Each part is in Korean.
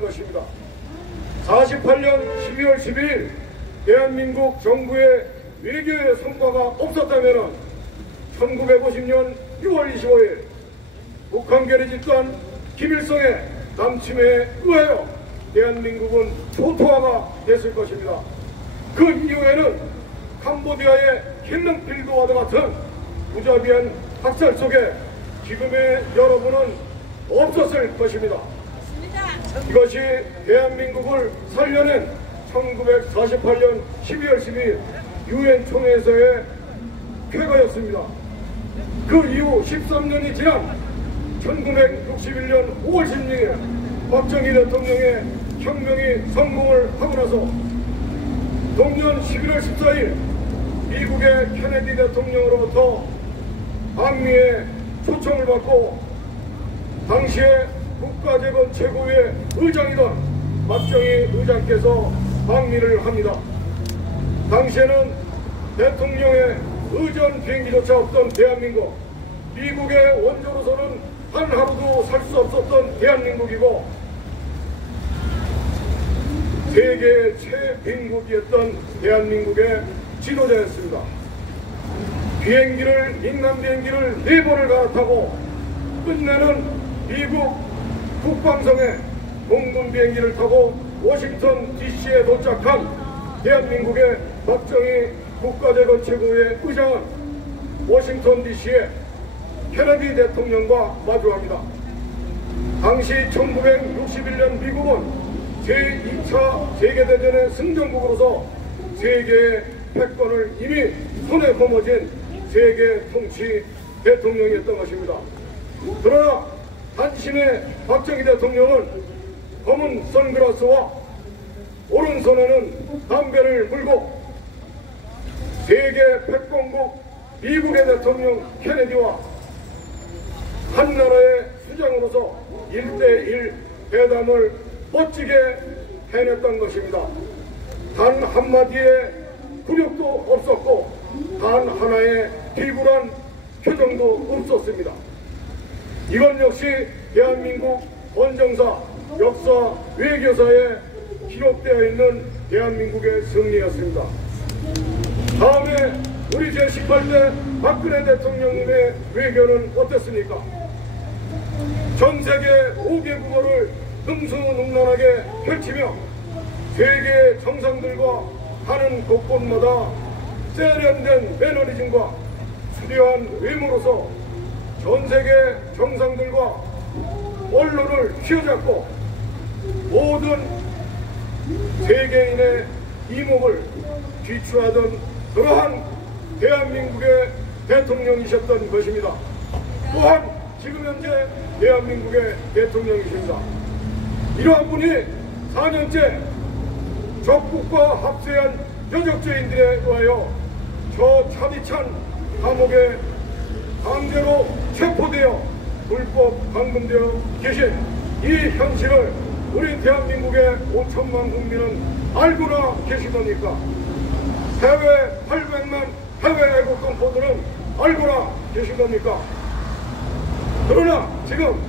것입니다. 48년 12월 12일 대한민국 정부의 외교의 성과가 없었다면 1950년 6월 25일 북한계를 짓던 김일성의 남침에 의하여 대한민국은 초토화가 됐을 것입니다. 그 이후에는 캄보디아의 힐링필드와도 같은 무자비한 학살 속에 지금의 여러분은 없었을 것입니다. 이것이 대한민국을 살려낸 1948년 12월 12일 유엔 총회에서의 쾌거였습니다. 그 이후 13년이 지난 1961년 5월 16일 박정희 대통령의 혁명이 성공을 하고 나서 동년 11월 14일 미국의 케네디 대통령으로부터 방미에 초청을 받고 당시에 국가재건 최고위의 의장이던 박정희 의장께서 방미를 합니다. 당시에는 대통령의 의전 비행기조차 없던 대한민국, 미국의 원조로서는 한 하루도 살 수 없었던 대한민국이고 세계 최빈국이었던 대한민국의 지도자였습니다. 인간 비행기를 4번을 갈아타고 끝내는 미국 국방성에 공군 비행기를 타고 워싱턴 DC에 도착한 대한민국의 박정희 국가재건 최고위의 의장은 워싱턴 DC에 케네디 대통령과 마주합니다. 당시 1961년 미국은 제2차 세계대전의 승전국으로서 세계의 패권을 이미 손에 거머쥔 세계 통치 대통령이었던 것입니다. 그러나 단신의 박정희 대통령은 검은 선글라스와 오른손에는 담배를 물고 세계 패권국 미국의 대통령 케네디와 한나라의 수장으로서 1대1 회담을 멋지게 해냈던 것입니다. 단 한마디의 굴욕도 없었고 단 하나의 비굴한 표정도 없었습니다. 이건 역시 대한민국 헌정사, 역사, 외교사에 기록되어 있는 대한민국의 승리였습니다. 다음에 우리 제18대 박근혜 대통령님의 외교는 어땠습니까? 전 세계 5개 국어를 능수능란하게 펼치며 세계 정상들과 하는 곳곳마다 세련된 매너리즘과 수려한 외모로서 전 세계 정상들과 언론을 휘어잡고 모든 세계인의 이목을 귀추하던 그러한 대한민국의 대통령이셨던 것입니다. 또한 지금 현재 대한민국의 대통령이십니다. 이러한 분이 4년째 적국과 합세한 여적죄인들에 의하여 저 차디찬 감옥에 강제로 체포되어 불법 감금되어 계신 이 현실을 우리 대한민국의 5천만 국민은 알고나 계시겁니까? 해외 800만 해외 애국동포들은 알고나 계시겁니까? 그러나 지금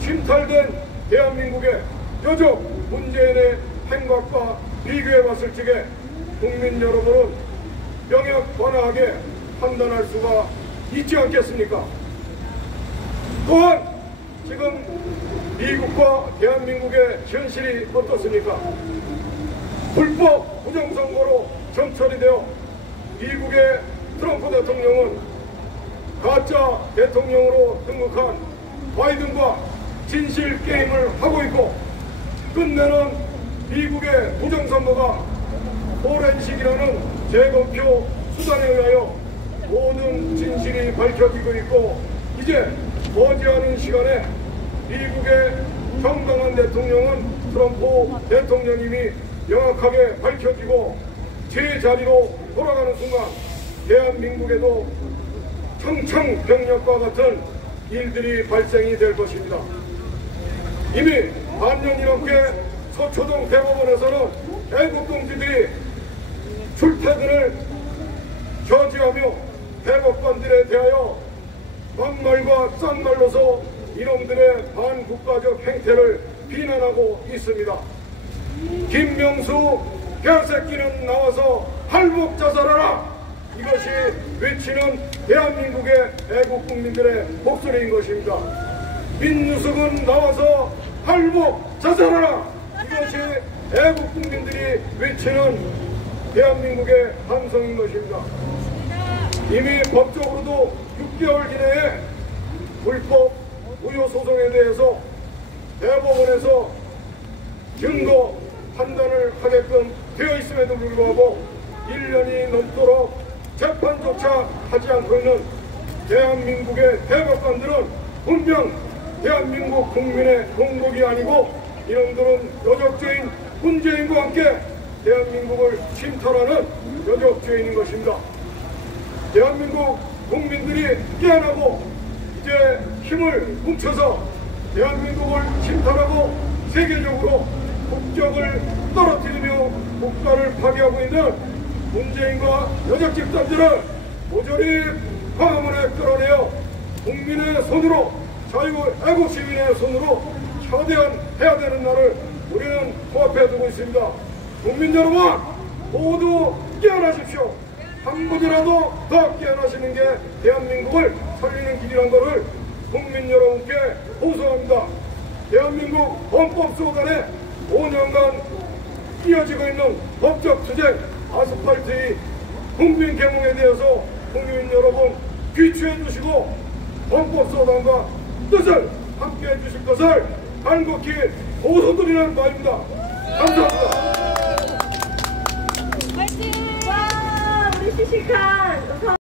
침탈된 대한민국의 여적 문재인의 행각과 비교해 봤을 적에 국민 여러분은 명확하게 판단할 수가 있지 않겠습니까? 또한 지금 미국과 대한민국의 현실이 어떻습니까? 불법 부정선거로 점철이 되어 미국의 트럼프 대통령은 가짜 대통령으로 등극한 바이든과 진실 게임을 하고 있고 끝내는 미국의 부정선거가 포렌식이라는 재검표 수단에 의하여 모든 진실이 밝혀지고 있고 이제 머지않은 시간에 미국의 정당한 대통령은 트럼프 대통령님이 명확하게 밝혀지고 제자리로 돌아가는 순간 대한민국에도 청천벽력과 같은 일들이 발생이 될 것입니다. 이미 반년이 넘게 서초동 대법원에서는 애국동지들이 출퇴근을 저지하며 대법관들에 대하여 막말과 쌍말로서 이놈들의 반국가적 행태를 비난하고 있습니다. 김명수 개새끼는 나와서 할복 자살하라! 이것이 외치는 대한민국의 애국 국민들의 목소리인 것입니다. 민누석은 나와서 할복 자살하라! 이것이 애국 국민들이 외치는 대한민국의 함성인 것입니다. 이미 법적으로도 6개월 이내에 불법 무효 소송에 대해서 대법원에서 증거 판단을 하게끔 되어 있음에도 불구하고 1년이 넘도록 재판조차 하지 않고 있는 대한민국의 대법관들은 분명 대한민국 국민의 공복이 아니고 이놈들은 여적죄인 문재인과 함께 대한민국을 침탈하는 여적죄인인 것입니다. 대한민국 국민들이 깨어나고 이제 힘을 뭉쳐서 대한민국을 침탈하고 세계적으로 국격을 떨어뜨리며 국가를 파괴하고 있는 문재인과 여적 집단들을 모조리 광화문에 끌어내어 국민의 손으로 자유 애국 시민의 손으로 처대해야 되는 날을 우리는 코앞에 두고 있습니다. 국민 여러분 모두 깨어나십시오. 한 분이라도 더 깨어나시는 게 대한민국을 살리는 길이란 것을 국민 여러분께 호소합니다. 대한민국 헌법소단에 5년간 이어지고 있는 법적 투쟁 아스팔트의 국민 계몽에 대해서 국민 여러분 귀추해 주시고 헌법소단과 뜻을 함께 해 주실 것을 간곡히 호소드리는 바입니다. 감사합니다. 화이팅! 와, 우리 시식한